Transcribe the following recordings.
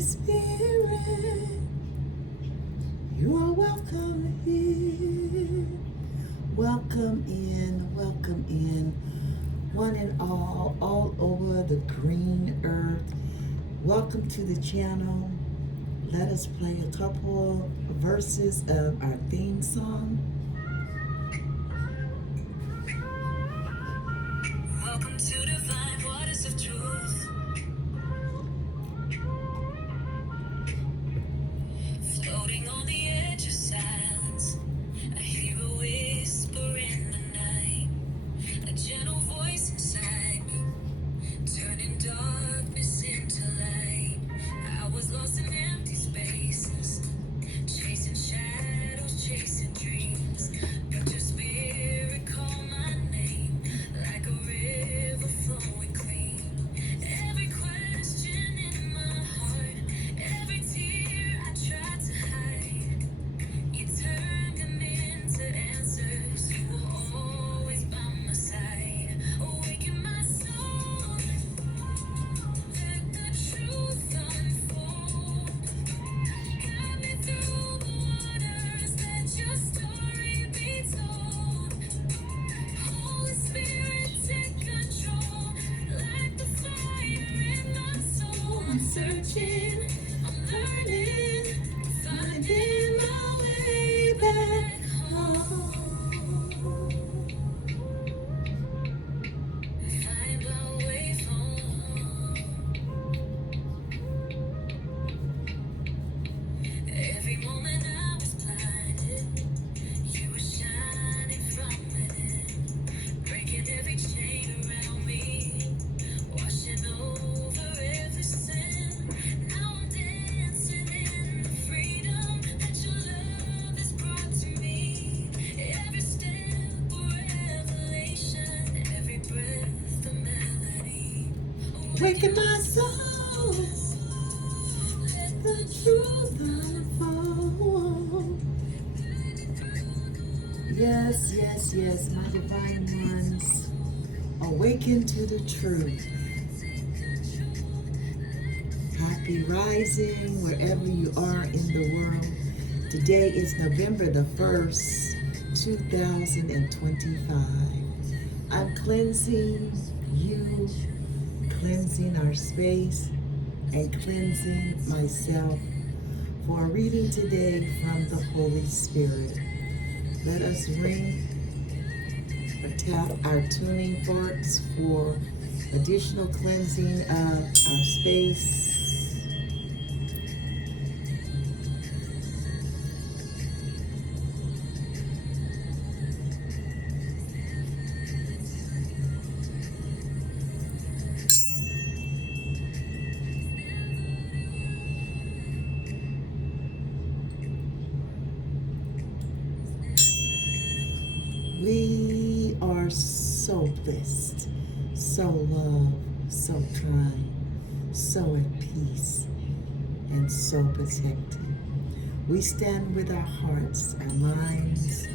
Spirit, you are welcome here. Welcome in, one and all over the green earth. Welcome to the channel. Let us play a couple verses of our theme song. Welcome to Divine Waters of Truth. Floating on the edge of silence, I hear a whisper in the night, a gentle voice inside me, turning darkness into light. I was lost in empty spaces, chasing shadows, chasing dreams, but your spirit called my name, like a river flowing clean. Every question in my heart, every tear I tried to hide, you turned them into answers. You were always by my side, awaken my soul, let the truth unfold. Guide me through the waters, let your story be told. Holy Spirit, take control, like the fire in my soul. I'm searching, I'm learning, finding my way back home. Find my way home. Every moment I was blinded, you were shining from within, breaking every chain around me, washing over every sin. Now I'm dancing in the freedom that your love has brought to me. Every step a revelation, every breath a melody. Waking my soul, let the truth unfold. Yes, my divine ones, awaken to the truth. Happy rising wherever you are in the world. Today is November the 1st, 2025. I'm cleansing you, cleansing our space, and cleansing myself for a reading today from the Holy Spirit. Let us ring or tap our tuning forks for additional cleansing of our space. We are so blessed, so loved, so kind, so at peace, and so protected. We stand with our hearts, our minds,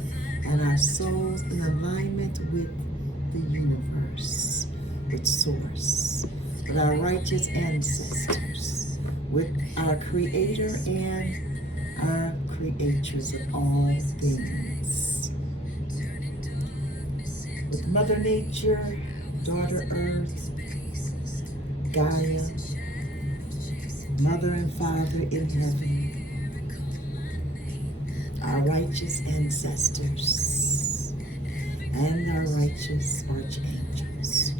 and our souls in alignment with the universe, with Source, with our righteous ancestors, with our Creator and our creators of all things. With Mother Nature, Daughter Earth, Gaia, Mother and Father in heaven, our righteous ancestors, and our righteous archangels.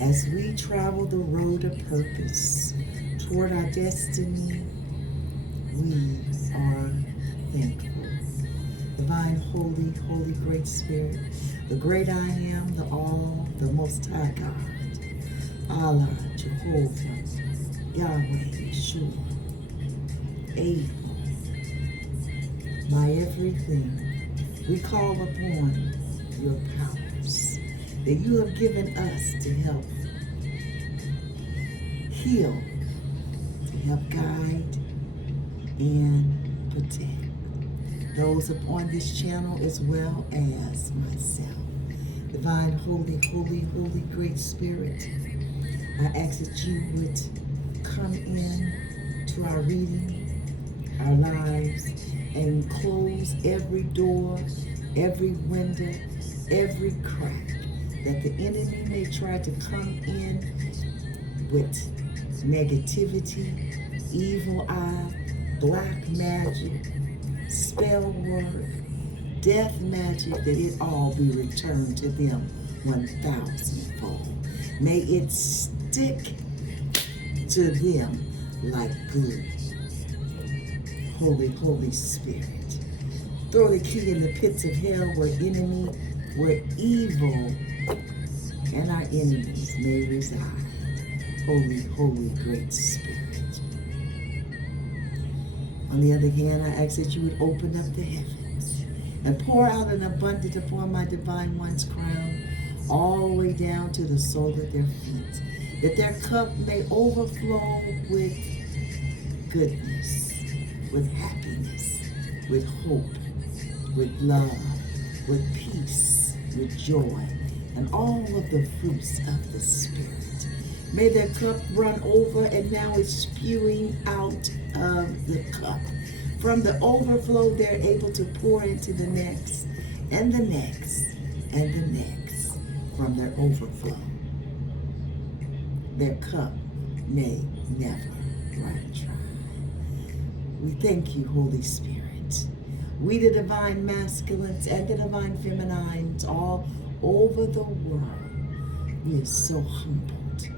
As we travel the road of purpose toward our destiny, we are thankful. Divine, holy, great Spirit, the great I am, the all, the most high God, Allah, Jehovah, Yahweh, Yeshua, Abel, my everything, we call upon your powers that you have given us to help heal, to help guide and protect those upon this channel as well as myself. Divine, holy, great Spirit, I ask that you would come in to our reading, our lives, and close every door, every window, every crack that the enemy may try to come in with negativity, evil eye, black magic, spell work, death magic, that it all be returned to them 1,000-fold. May it stick to them like glue. Holy, Holy Spirit, throw the key in the pits of hell where evil and our enemies may reside. Holy, Holy, Great Spirit. On the other hand, I ask that you would open up the heavens and pour out an abundance upon my divine one's crown, all the way down to the sole of their feet, that their cup may overflow with goodness, with happiness, with hope, with love, with peace, with joy, and all of the fruits of the Spirit. May their cup run over, and now it's spewing out of the cup. From the overflow, they're able to pour into the next, and the next, and the next from their overflow. Their cup may never run dry. We thank you, Holy Spirit. We, the divine masculines and the divine feminines all over the world, we are so humbled.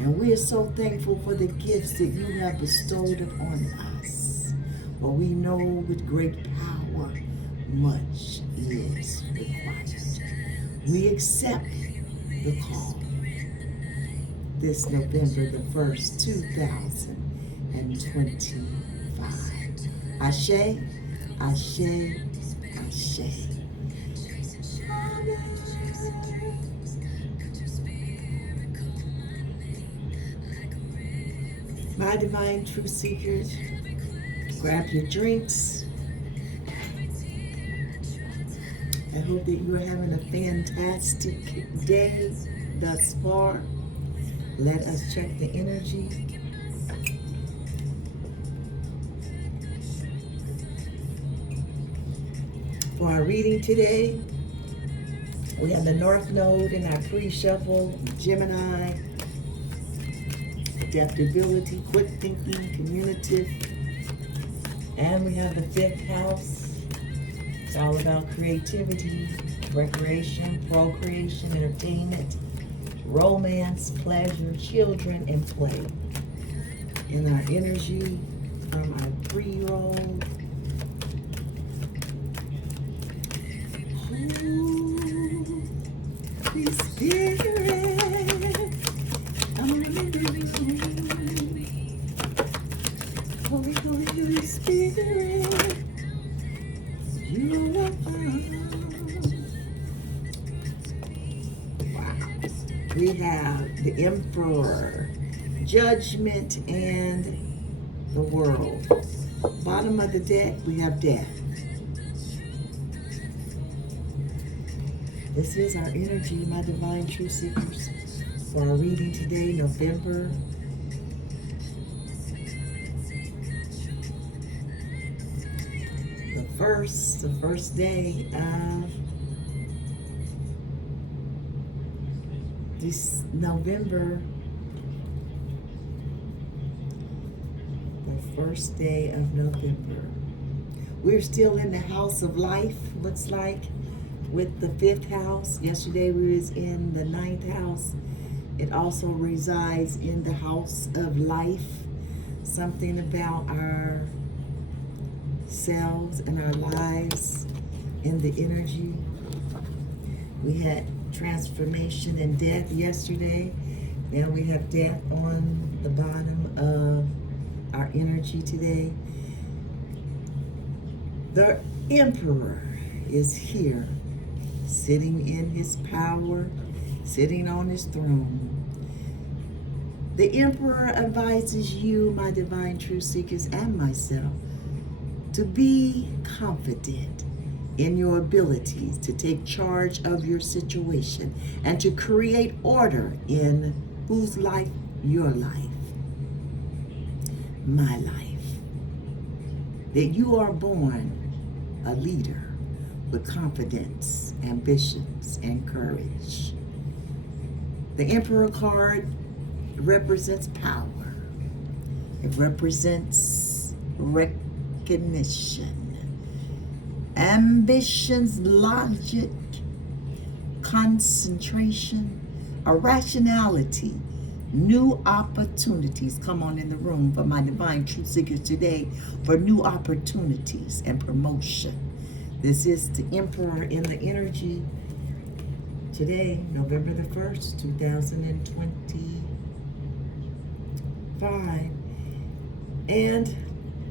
And we are so thankful for the gifts that you have bestowed upon us. For we know with great power, much is required. We accept the call this November the 1st, 2025. Ashe, Ashe, Ashe. My divine truth seekers, grab your drinks. I hope that you are having a fantastic day thus far. Let us check the energy. For our reading today, we have the North Node in our pre-shuffle, Gemini, adaptability, quick thinking, communicative, and we have the 5th house. It's all about creativity, recreation, procreation, entertainment, romance, pleasure, children, and play. In our energy from our pre-roll, Holy Spirit, come and live in me. Holy, Holy Spirit, you are wow. We have the Emperor, Judgment, and the World. Bottom of the deck, we have Death. This is our energy, my divine truth seekers, for our reading today, November the first day of this November, the first day of November. We're still in the house of life, looks like, with the 5th house. Yesterday we was in the 9th house. It also resides in the house of life. Something about our selves and our lives in the energy. We had transformation and death yesterday. Now we have death on the bottom of our energy today. The Emperor is here, sitting in his power, sitting on his throne. The Emperor advises you, my divine truth seekers, and myself, to be confident in your abilities to take charge of your situation and to create order in whose life? Your life. my life. That you are born a leader with confidence, ambitions, and courage. The Emperor card represents power. It represents recognition, ambitions, logic, concentration, a rationality, new opportunities. Come on in the room for my divine truth seekers today for new opportunities and promotion. This is the Emperor in the energy today, November the 1st, 2025. And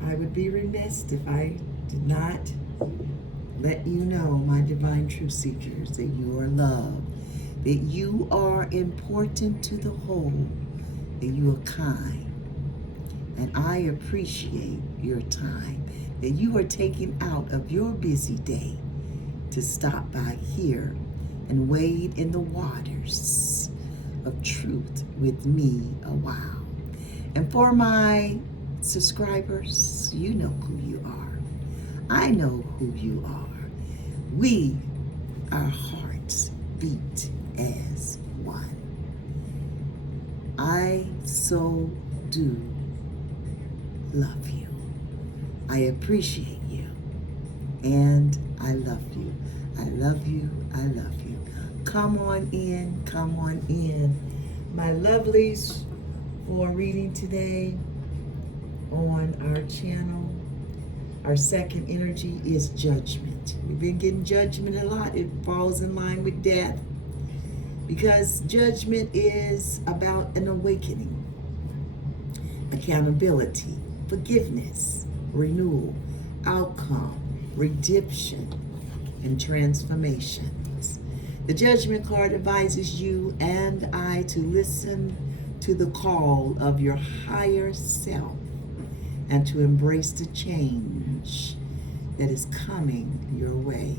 I would be remiss if I did not let you know, my divine truth seekers, that you are loved, that you are important to the whole, that you are kind. And I appreciate your time, that you are taking out of your busy day to stop by here and wade in the waters of truth with me a while. And for my subscribers, you know who you are. I know who you are. Our hearts beat as one. I so do love you. I appreciate you. And I love you. I love you. I love you. Come on in. Come on in. My lovelies, for reading today on our channel, our second energy is judgment. We've been getting judgment a lot. It falls in line with death because judgment is about an awakening, accountability, forgiveness, renewal, outcome, redemption, and transformations. The judgment card advises you and I to listen to the call of your higher self and to embrace the change that is coming your way.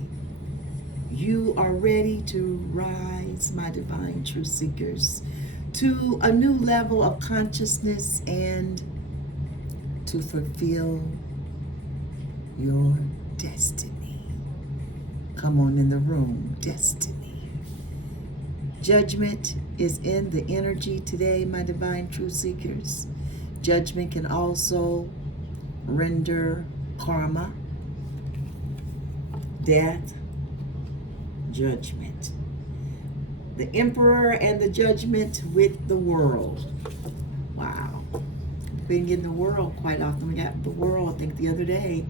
You are ready to rise, my divine truth seekers, to a new level of consciousness and to fulfill your destiny. Come on in the room, destiny. Judgment is in the energy today, my divine truth seekers. Judgment can also render karma, death, judgment. The Emperor and the judgment with the world. Wow. Been getting the world quite often. We got the world, I think, the other day.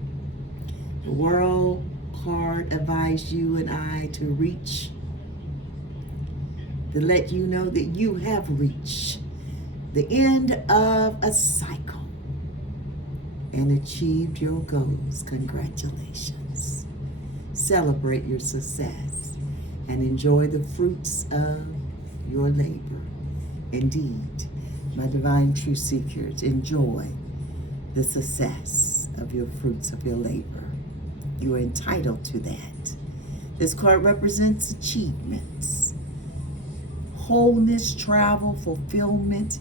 The world card advised you and I to reach, to let you know that you have reached the end of a cycle and achieved your goals. Congratulations. Celebrate your success and enjoy the fruits of your labor. Indeed, my divine truth seekers, enjoy the success of your fruits of your labor. You are entitled to that. This card represents achievements, wholeness, travel, fulfillment,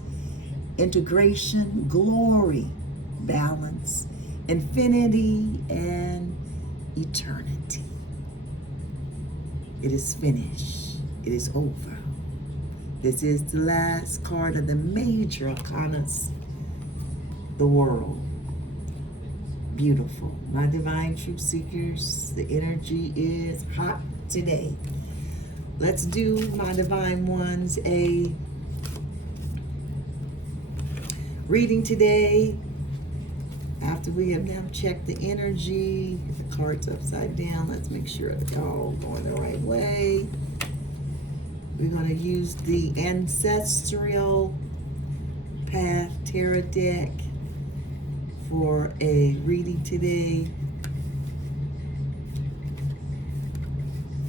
integration, glory, balance, infinity, and eternity. It is finished. It is over. This is the last card of the major arcanas, the world. Beautiful. My divine truth seekers, the energy is hot today. Let's do, my divine ones, a reading today. After we have now checked the energy, the card's upside down. Let's make sure they're all going the right way. We're going to use the Ancestral Path Tarot deck for a reading today.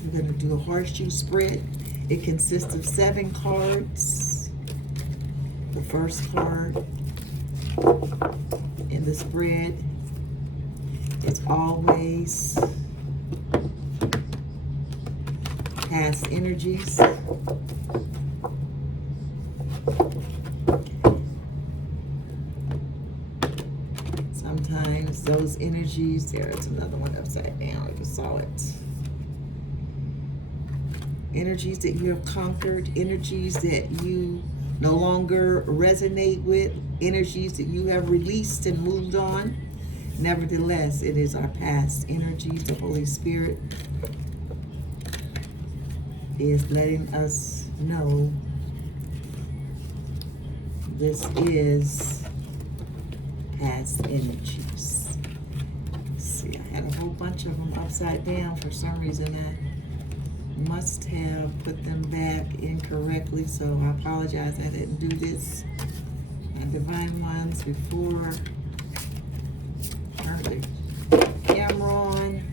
We're going to do a horseshoe spread. It consists of 7 cards. The first card in the spread is always past energies. those energies. There's another one upside down. I just saw it. Energies that you have conquered, energies that you no longer resonate with, energies that you have released and moved on. Nevertheless, it is our past energies. The Holy Spirit is letting us know this is past energies. Let's see, I had a whole bunch of them upside down. For some reason, I must have put them back incorrectly, so I apologize. I didn't do this. My divine ones before turn the camera on.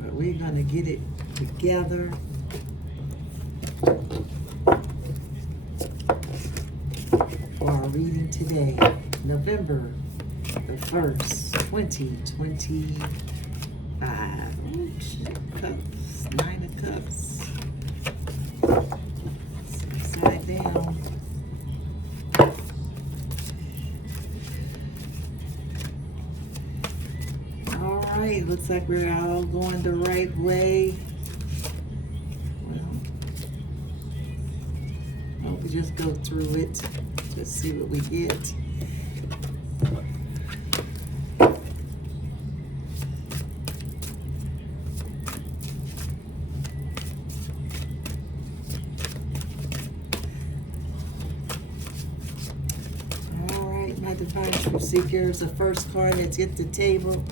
But we're gonna get it together. For our reading today, November the 1st, 2025. Oh, cups, 9 of cups. Upside down. All right, looks like we're all going the right way. Well, we just go through it. Let's see what we get. Divine Truth Seekers, the first card that's hit the table,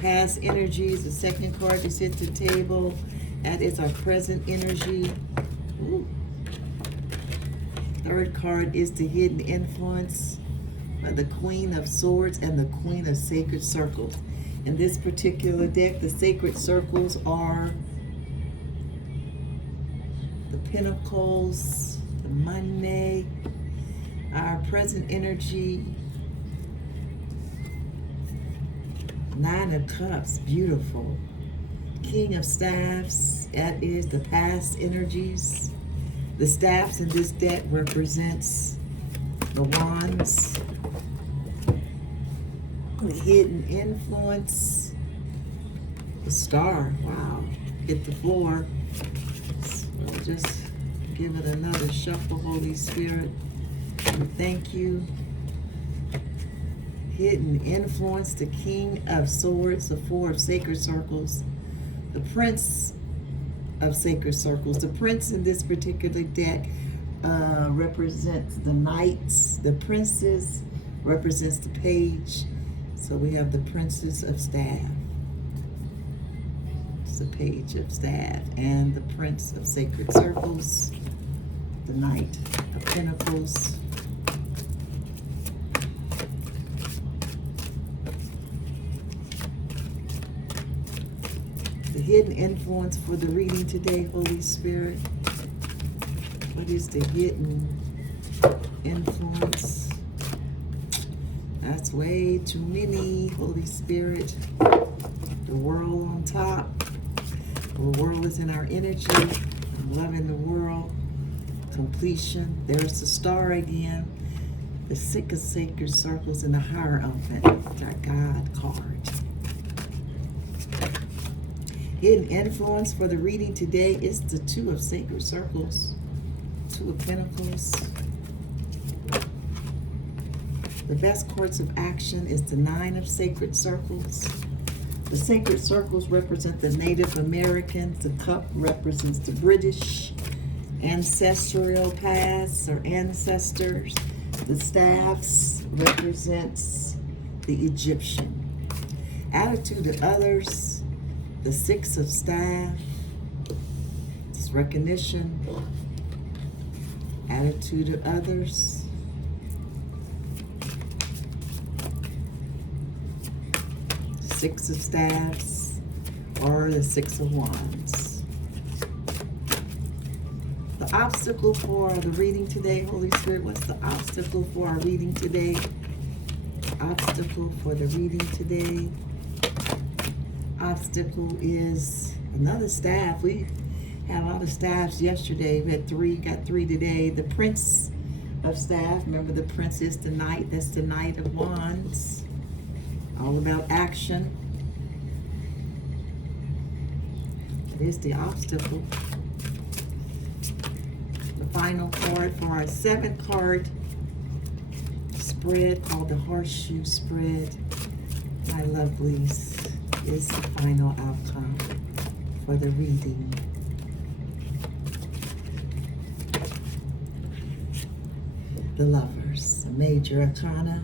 past energies. The second card that's hit the table, that is our present energy. Ooh. Third card is the hidden influence, the Queen of Swords and the Queen of Sacred Circles. In this particular deck, the Sacred Circles are the Pentacles, the money, our present energy, 9 of Cups, beautiful. King of Staffs, that is the past energies. The staffs in this deck represents the wands. The hidden influence. The star, wow, hit the floor. So we'll just give it another shuffle, Holy Spirit. And thank you. Hidden influence, the King of Swords, the 4 of Sacred Circles, the Prince of Sacred Circles. The Prince in this particular deck represents the Knights. The Princess represents the Page. So we have the Princess of Staff. It's the Page of Staff. And the Prince of Sacred Circles, the Knight of Pentacles. Hidden influence for the reading today, Holy Spirit. What is the hidden influence? That's way too many, Holy Spirit. The world on top. The world is in our energy. I'm loving the world. Completion. There's the star again. The 6 of Sacred Circles in the Hierophant. Our God card. Hidden influence for the reading today is the 2 of Sacred Circles, 2 of Pentacles. The best course of action is the 9 of Sacred Circles. The Sacred Circles represent the Native Americans. The cup represents the British ancestral past or ancestors. The staffs represents the Egyptian. Attitude of others. The 6 of Staff, it's recognition, attitude of others. The 6 of Staffs, or the 6 of Wands. The obstacle for the reading today, Holy Spirit, what's the obstacle for our reading today? Obstacle for the reading today. Obstacle is another staff. We had a lot of staffs yesterday. We had 3, got 3 today. The Prince of Staff. Remember, the Prince is the Knight. That's the Knight of Wands. All about action. It is the obstacle. The final card for our 7-card spread called the Horseshoe Spread. My lovelies, is the final outcome for the reading. The Lovers, a major arcana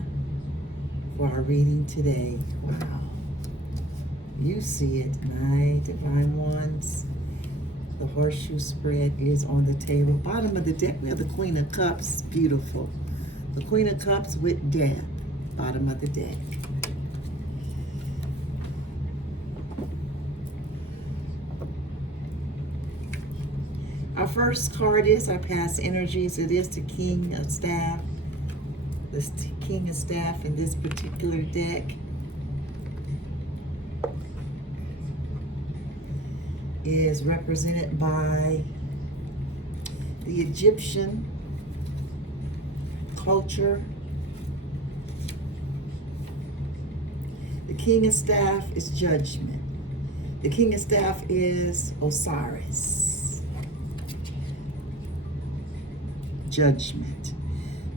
for our reading today. Wow. You see it, my divine ones. The Horseshoe Spread is on the table. Bottom of the deck, we have the Queen of Cups. Beautiful. The Queen of Cups with Death. Bottom of the deck. Our first card is our past energies. It is the King of Staff. The King of Staff in this particular deck is represented by the Egyptian culture. The King of Staff is Judgment. The King of Staff is Osiris. Judgment.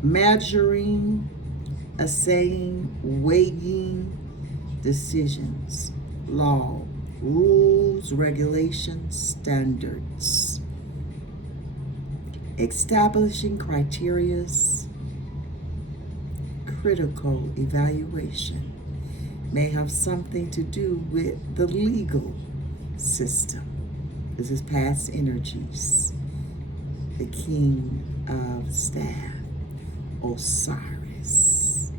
Measuring, assaying, weighing decisions, law, rules, regulations, standards, establishing criterias, critical evaluation, may have something to do with the legal system. This is past energies. The King of Staff, Osiris.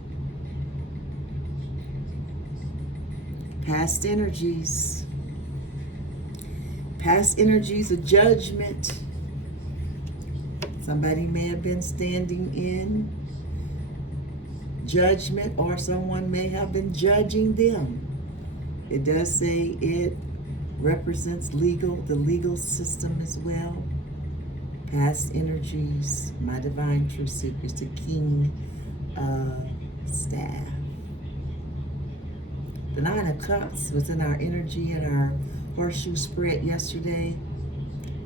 Past energies. Past energies of judgment. Somebody may have been standing in judgment, or someone may have been judging them. It does say it represents the legal system as well. Past energies, my divine truth seekers, the King of Staff. The Nine of Cups was in our energy in our Horseshoe Spread yesterday.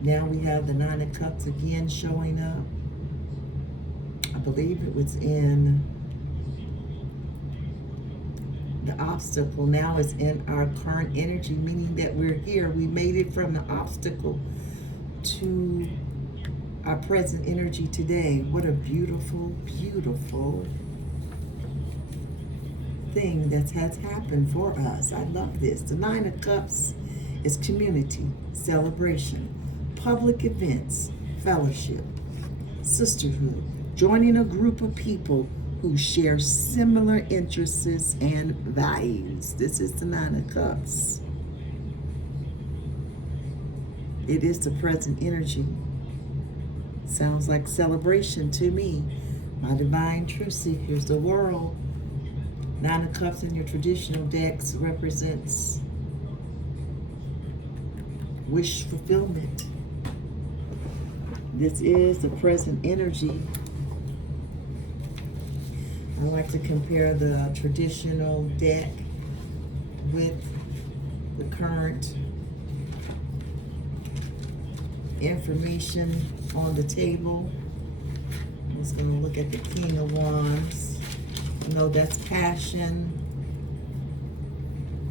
Now we have the Nine of Cups again showing up. I believe it was in the obstacle. Now it's in our current energy, meaning that we're here. We made it from the obstacle to our present energy today. What a beautiful, beautiful thing that has happened for us. I love this. The Nine of Cups is community, celebration, public events, fellowship, sisterhood, joining a group of people who share similar interests and values. This is the Nine of Cups. It is the present energy. Sounds like celebration to me. My divine truth seekers, the world. Nine of Cups in your traditional decks represents wish fulfillment. This is the present energy. I like to compare the traditional deck with the current information on the table. I'm just going to look at the King of Wands. You know, that's passion,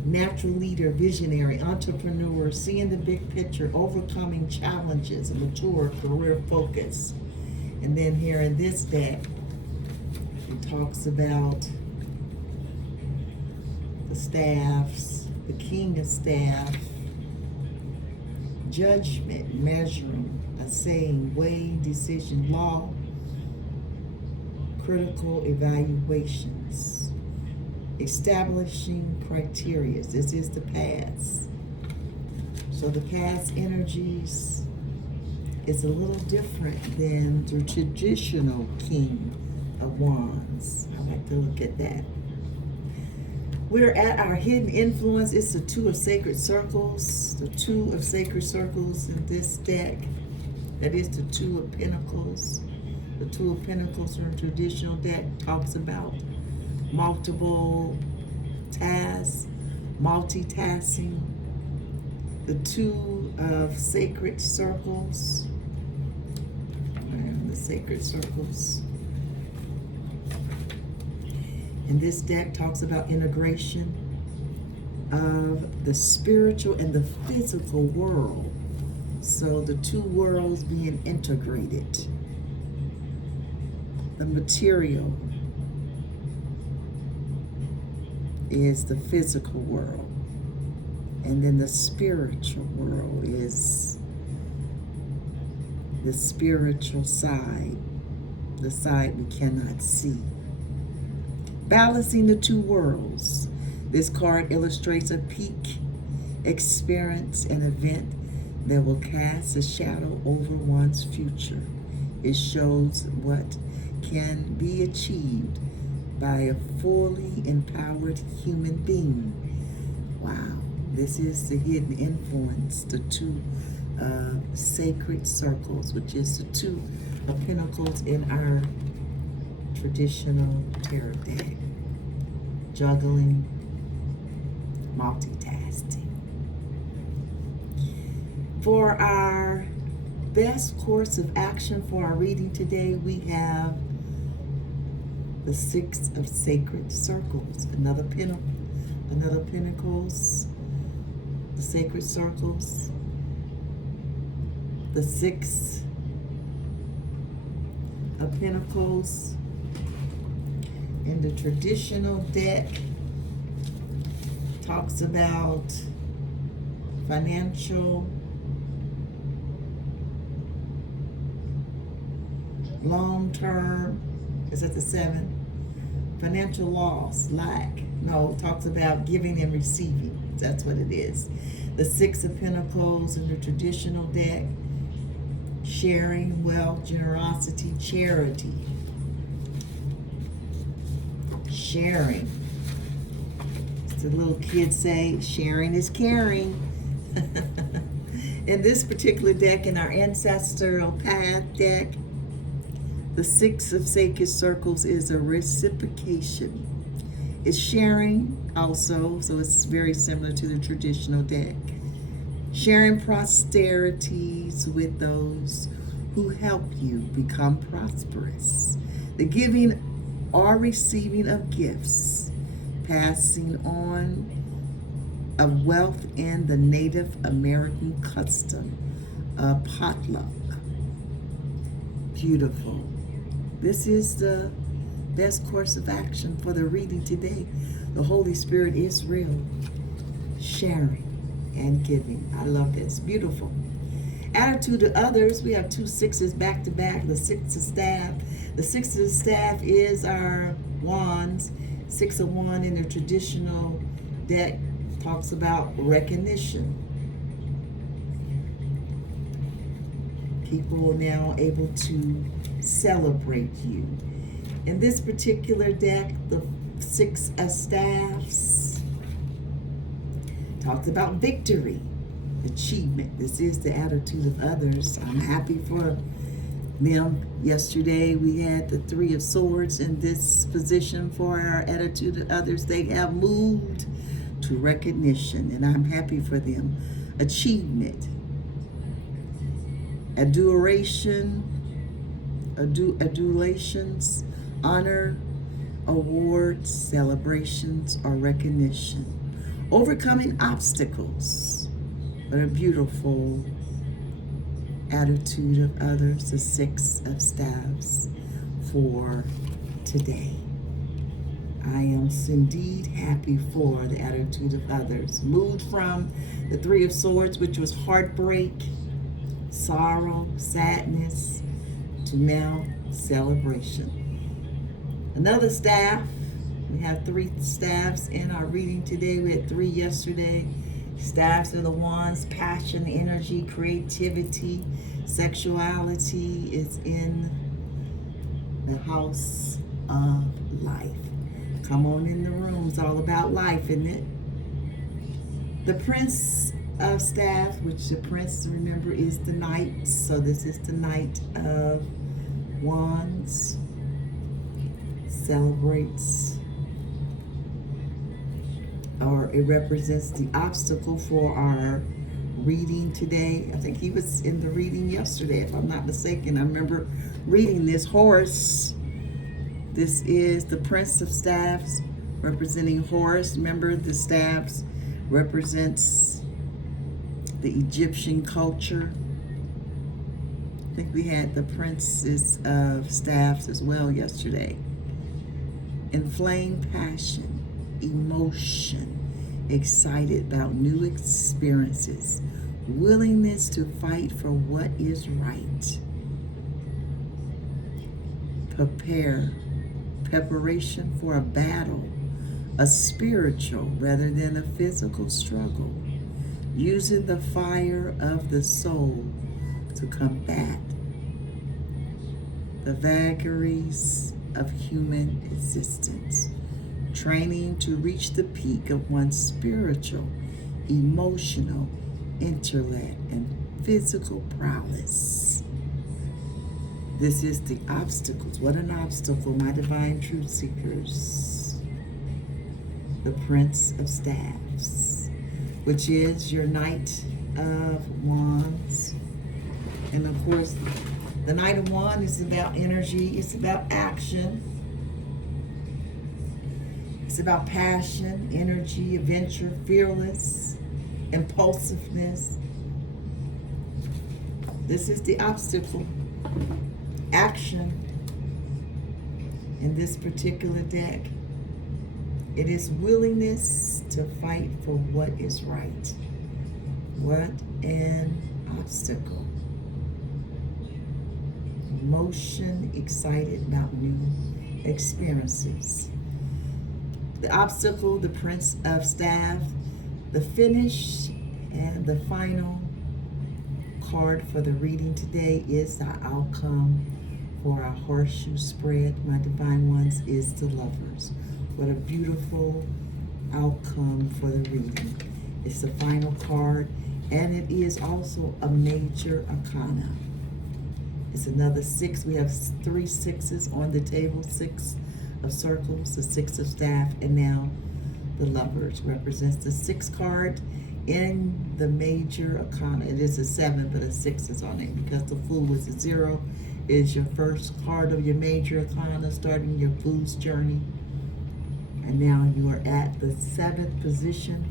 natural leader, visionary, entrepreneur, seeing the big picture, overcoming challenges, a mature career focus. And then here in this deck, it talks about the staffs, the King of Staff, judgment, measuring, assaying, weighing, decision, law, critical evaluations, establishing criteria. This is the past. So the past energies is a little different than the traditional King of Wands. I like to look at that. We're at our hidden influence. It's the Two of Sacred Circles. The Two of Sacred Circles in this deck. That is the Two of Pentacles. The Two of Pentacles from traditional deck talks about multiple tasks, multitasking. The Two of Sacred Circles, and the Sacred Circles. And this deck talks about integration of the spiritual and the physical world. So the two worlds being integrated. The material is the physical world. And then the spiritual world is the spiritual side, the side we cannot see. Balancing the two worlds. This card illustrates a peak experience, an event that will cast a shadow over one's future. It shows what can be achieved by a fully empowered human being. Wow. This is the hidden influence, the Two Sacred Circles, which is the Two of Pentacles in our traditional tarot deck. Juggling, multitasking. For our best course of action for our reading today, we have the Six of Sacred Circles. Another Pentacles. The Sacred Circles, the Six of Pentacles. In the traditional deck, talks about financial, long-term, is that the Seven? Financial loss, lack. No, it talks about giving and receiving. That's what it is. The Six of Pentacles in the traditional deck, sharing, wealth, generosity, charity. Sharing. As the little kids say, sharing is caring. In this particular deck, in our Ancestral Path deck, the Six of Sacred Circles is a reciprocation. It's sharing also, so it's very similar to the traditional deck. Sharing prosperities with those who help you become prosperous. The giving or receiving of gifts. Passing on of wealth and the Native American custom of potluck. Beautiful. This is the best course of action for the reading today. The Holy Spirit is real. Sharing and giving. I love this. Beautiful. Attitude to others. We have two sixes back to back. The Six of Staff. The Six of Staff is our wands. Six of Wands in the traditional deck talks about recognition. People are now able to celebrate you. In this particular deck, the Six of Staffs talks about victory, achievement. This is the attitude of others. I'm happy for them. Yesterday we had the Three of Swords in this position for our attitude of others. They have moved to recognition, and I'm happy for them. Achievement, adulations, honor, awards, celebrations, or recognition. Overcoming obstacles. What a beautiful attitude of others, the Six of Staffs for today. I am indeed happy for the attitude of others. Moved from the Three of Swords, which was heartbreak, sorrow, sadness, to now celebration. Another staff. We have three staffs in our reading today. We had three yesterday. Staffs are the ones, passion, energy, creativity, sexuality is in the house of life. Come on in the room. It's all about life, isn't it? The Prince of Staff, which the Prince, remember, is the Knight. So this is the Knight of Wands celebrates, or it represents the obstacle for our reading today. I think he was in the reading yesterday, if I'm not mistaken. I remember reading this. Horus, this is the Prince of Staffs, representing Horus. Remember, the staffs represents the Egyptian culture. I think we had the Princes of Staffs as well yesterday. Inflamed passion, emotion, excited about new experiences, willingness to fight for what is right. Preparation for a battle, a spiritual rather than a physical struggle, using the fire of the soul to combat the vagaries of human existence, training to reach the peak of one's spiritual, emotional, intellect, and physical prowess. This is the obstacles. What an obstacle, my divine truth seekers. The Prince of Staffs, which is your Knight of Wands. And of course, the Knight of Wands is about energy. It's about action. It's about passion, energy, adventure, fearless, impulsiveness. This is the obstacle. Action in this particular deck. It is willingness to fight for what is right. What an obstacle. Emotion, excited about new experiences. The obstacle, the Prince of Staff, the finish, and the final card for the reading today is the outcome for our horseshoe spread. My divine ones is the Lovers. What a beautiful outcome for the reading. It's the final card, and it is also a major arcana. It's another 6. We have 3 sixes on the table, 6 of circles, the 6 of staff, and now the Lovers represents the 6th card in the major arcana. It is a 7, but a 6 is on it because the Fool is a 0. It is your first card of your major arcana, starting your Fool's journey. And now you are at the 7th position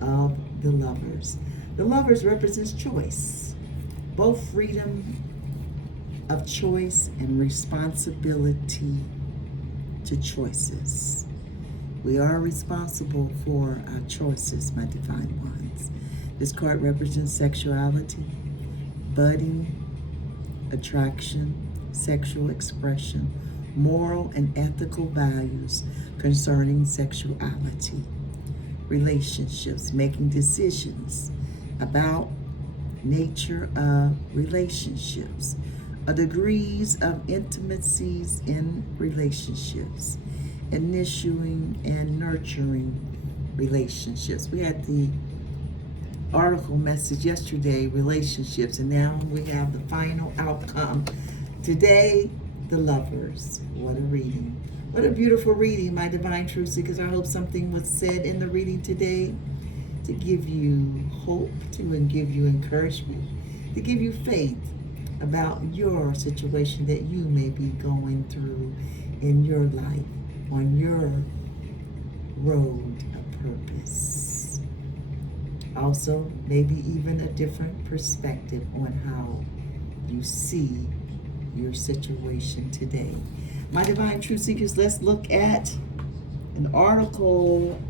of the Lovers. The Lovers represents choice, both freedom of choice and responsibility to choices. We are responsible for our choices, my divine ones. This card represents sexuality, budding, attraction, sexual expression, moral and ethical values concerning sexuality, relationships, making decisions about nature of relationships, degrees of intimacies in relationships, initiating and nurturing relationships. We had the article message yesterday, relationships, and now we have the final outcome. Today, the Lovers. What a reading. What a beautiful reading, my divine truth seekers. I hope something was said in the reading today to give you hope, to give you encouragement, to give you faith about your situation that you may be going through in your life, on your road of purpose. Also, maybe even a different perspective on how you see your situation today. My divine truth seekers, let's look at an article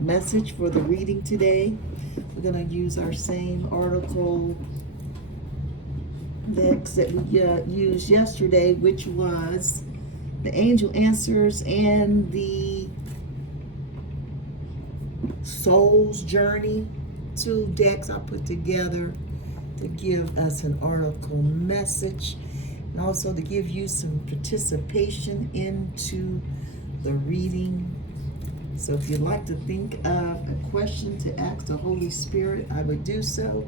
message for the reading today. We're going to use our same article decks that we used yesterday, which was the Angel Answers and the Soul's Journey. 2 decks I put together to give us an article message and also to give you some participation into the reading. So if you'd like to think of a question to ask the Holy Spirit, I would do so.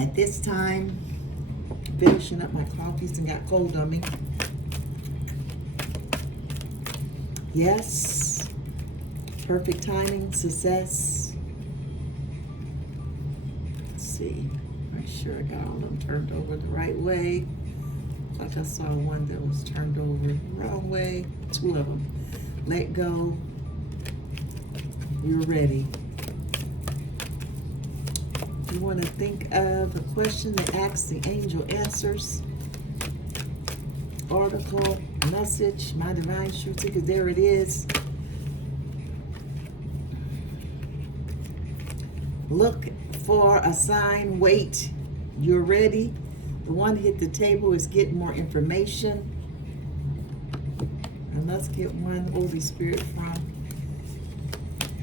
At this time, finishing up my coffees and got cold on me. Yes, perfect timing, success. Let's see, make sure I got all of them turned over the right way. Like I saw one that was turned over the wrong way. 2 of them. Let go. You're ready. You want to think of a question that asks, the angel answers. Article, message, my divine truth seeker, there it is. Look for a sign, wait, you're ready. The one hit the table is getting more information. And let's get one Holy Spirit from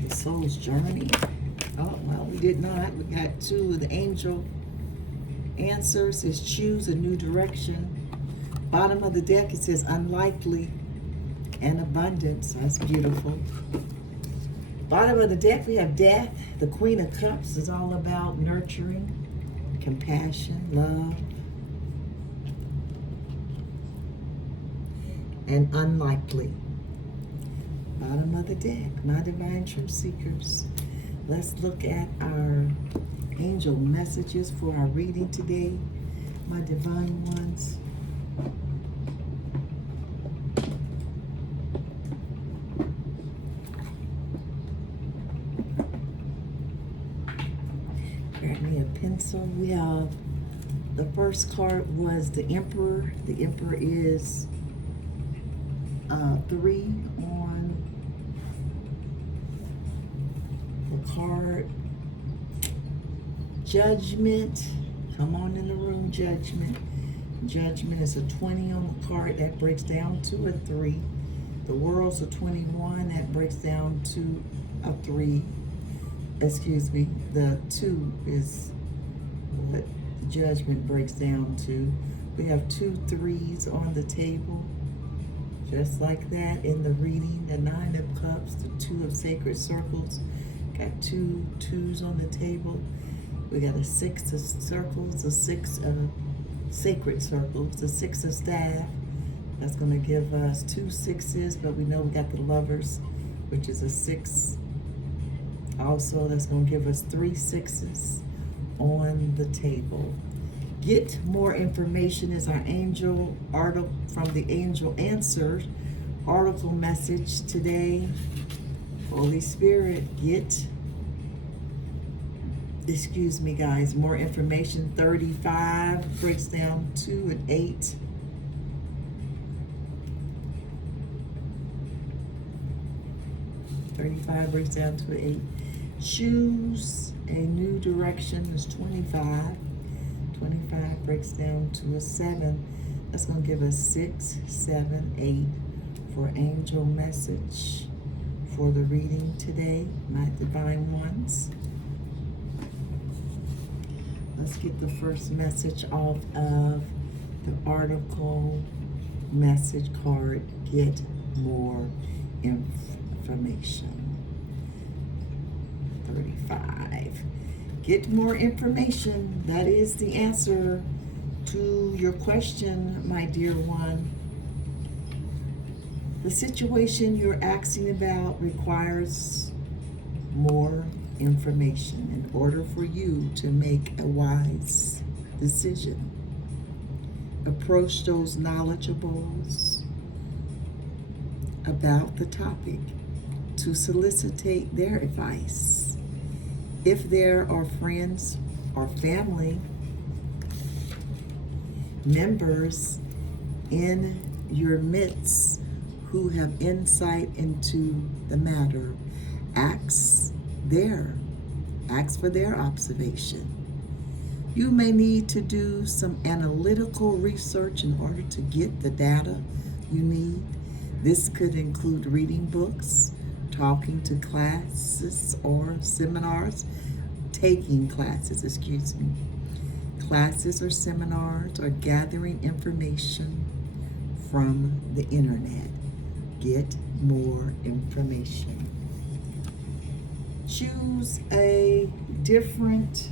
the soul's journey. Oh, well, we did not. We got 2 of the angel answers. Is choose a new direction. Bottom of the deck, it says unlikely and abundance. That's beautiful. Bottom of the deck, we have death. The Queen of Cups is all about nurturing, compassion, love, and unlikely. Bottom of the deck, my divine truth seekers. Let's look at our angel messages for our reading today, my divine ones. Grab me a pencil. We have the first card was the Emperor. The Emperor is 3 on the card. Judgment. Come on in the room, Judgment. Judgment is a 20 on the card. That breaks down to a 3. The World's a 21. That breaks down to a 3. Excuse me. The 2 is what the Judgment breaks down to. We have 2 3s on the table. Just like that in the reading, the 9 of Cups, the 2 of Sacred Circles. Got 2 2s on the table. We got a 6 of Circles, a 6 of Sacred Circles, the 6 of Staff. That's going to give us 2 6s, but we know we got the Lovers, which is a 6. Also, that's going to give us 3 6s on the table. Get more information is our angel article from the Angel Answers article message today. Holy Spirit, excuse me guys, more information. 35 breaks down to an 8. $35 breaks down to an 8. Choose a new direction is 25. 25 breaks down to a 7. That's going to give us 6, 7, 8 for angel message for the reading today, my divine ones. Let's get the first message off of the article message card. Get more information. 35. Get more information. That is the answer to your question, my dear one. The situation you're asking about requires more information in order for you to make a wise decision. Approach those knowledgeables about the topic to solicit their advice. If there are friends or family members in your midst who have insight into the matter, ask for their observation. You may need to do some analytical research in order to get the data you need. This could include reading books, talking to classes or seminars, taking classes, classes or seminars, or gathering information from the internet. Get more information. Choose a different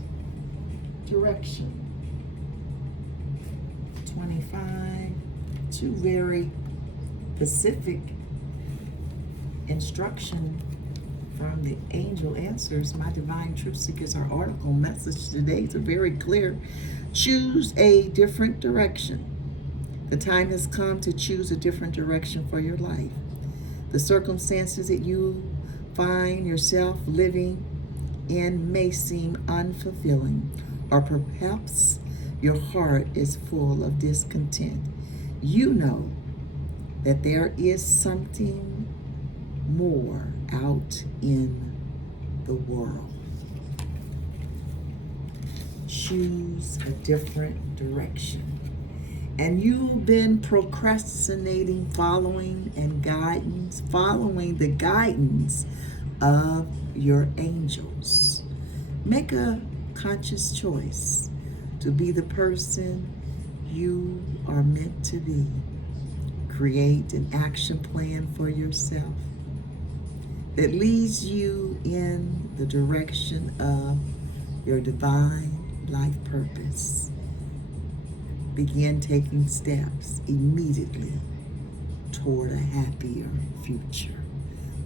direction. 25, two very specific instruction from the angel answers. My divine truth seekers, our article message today is very clear. Choose a different direction. The time has come to choose a different direction for your life. The circumstances that you find yourself living in may seem unfulfilling, or perhaps your heart is full of discontent. You know that there is something more out in the world. Choose a different direction. And you've been procrastinating following the guidance of your angels. Make a conscious choice to be the person you are meant to be. Create an action plan for yourself that leads you in the direction of your divine life purpose. Begin taking steps immediately toward a happier future.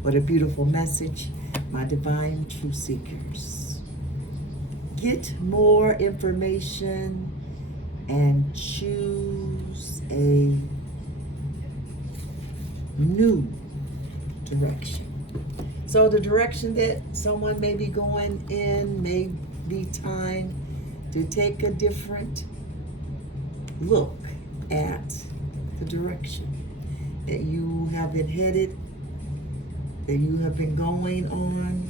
What a beautiful message, my divine truth seekers. Get more information and choose a new direction. So the direction that someone may be going in may be time to take a different look at the direction that you have been headed, that you have been going on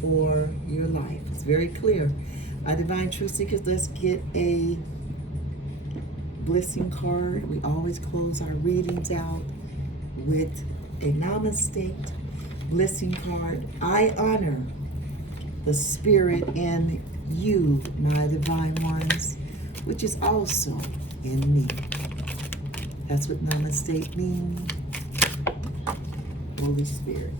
for your life. It's very clear. Our divine truth seekers, let's get a blessing card. We always close our readings out with a namaste blessing card. I honor the spirit in you, my divine ones, which is also in me. That's what namaste means. Holy Spirit.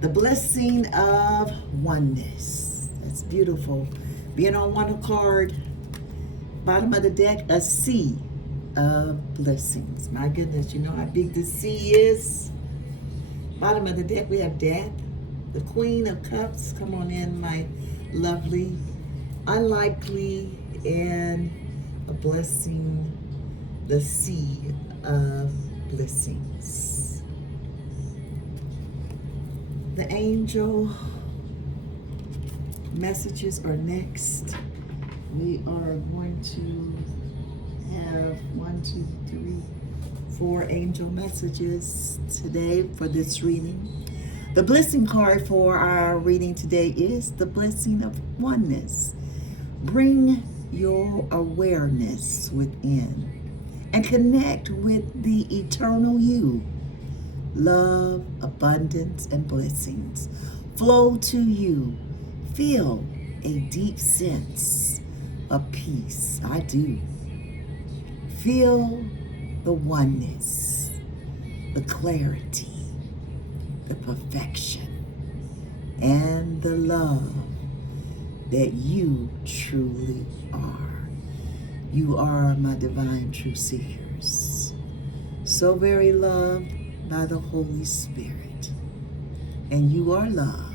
The blessing of oneness. That's beautiful. Being on one accord. Bottom of the deck, a sea of blessings. My goodness, you know how big the sea is? Bottom of the deck, we have death, the Queen of Cups. Come on in, my lovely, unlikely, and a blessing, the sea of blessings. The angel messages are next. We are going to have 4 angel messages today for this reading. The blessing card for our reading today is the blessing of oneness. Bring your awareness within and connect with the eternal you. Love, abundance, and blessings flow to you. Feel a deep sense of peace. I do. Feel the oneness, the clarity, the perfection, and the love that you truly are. You are my divine truth seekers, so very loved by the Holy Spirit, and you are love.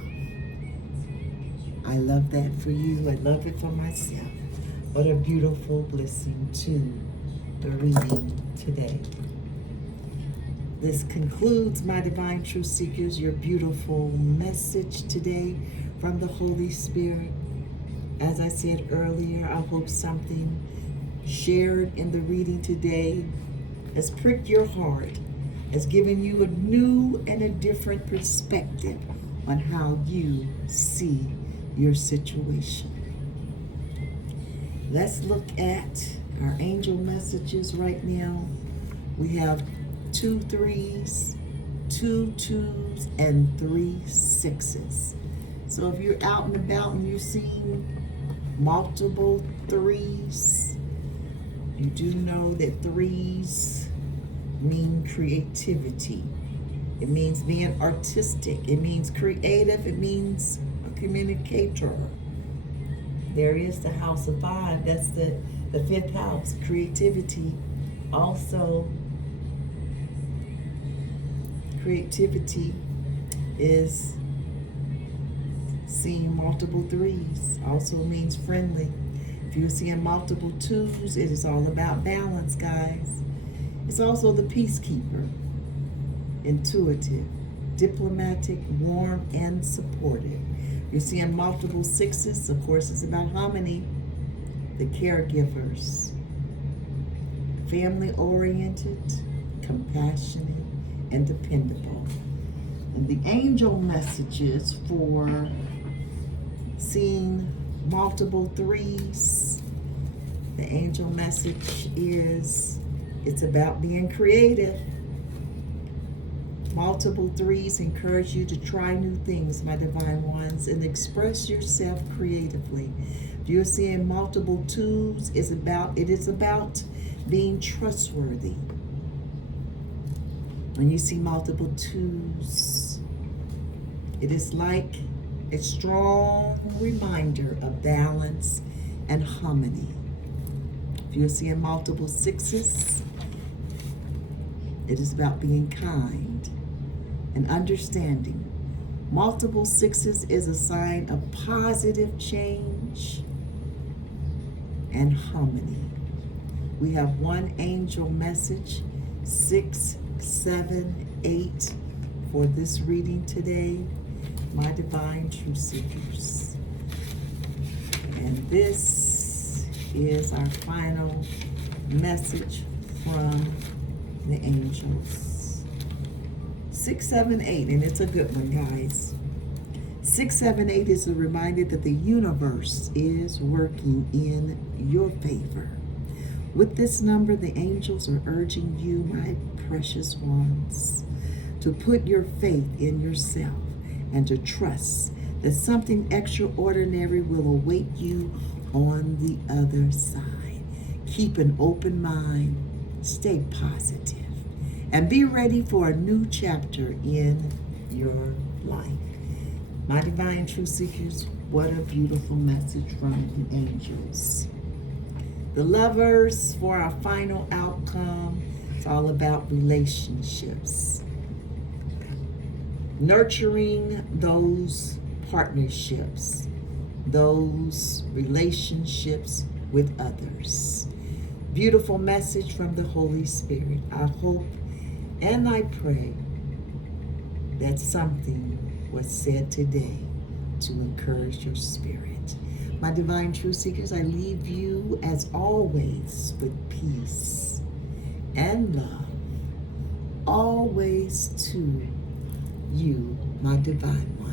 I love that for you. I love it for myself. What a beautiful blessing to the reading today. This concludes, my divine truth seekers, your beautiful message today from the Holy Spirit. As I said earlier, I hope something shared in the reading today has pricked your heart, has given you a new and a different perspective on how you see your situation. Let's look at our angel messages right now. We have 2 3s, 2 2s, and 3 6s. So if you're out and about and you see multiple 3s, you do know that 3s mean creativity, It means being artistic. It means creative. It means a communicator. There is the house of 5. That's the fifth house, creativity. Also, creativity is seeing multiple 3s. Also means friendly. If you're seeing multiple 2s, it is all about balance, guys. It's also the peacekeeper, intuitive, diplomatic, warm, and supportive. You're seeing multiple 6s, of course, it's about harmony. The caregivers, family-oriented, compassionate, and dependable. And the angel messages for seeing multiple 3s, the angel message is, it's about being creative. Multiple 3s encourage you to try new things, my divine ones, and express yourself creatively. If you're seeing multiple 2s, it is about being trustworthy. When you see multiple 2s, it is like a strong reminder of balance and harmony. If you're seeing multiple 6s, it is about being kind and understanding. Multiple 6s is a sign of positive change and harmony. We have one angel message, 6, 7, 8, for this reading today, my divine true seekers. And this is our final message from the angels. 6, 7, 8, and it's a good one, guys. 6, 7, 8 is a reminder that the universe is working in your favor. With this number, the angels are urging you, my precious ones, to put your faith in yourself and to trust that something extraordinary will await you on the other side. Keep an open mind, stay positive, and be ready for a new chapter in your life. My divine true seekers, what a beautiful message from the angels. The lovers, for our final outcome, it's all about relationships. Nurturing those partnerships, those relationships with others. Beautiful message from the Holy Spirit. I hope and I pray that something was said today to encourage your spirit. My divine true seekers, I leave you as always with peace and love, always to you, my divine one.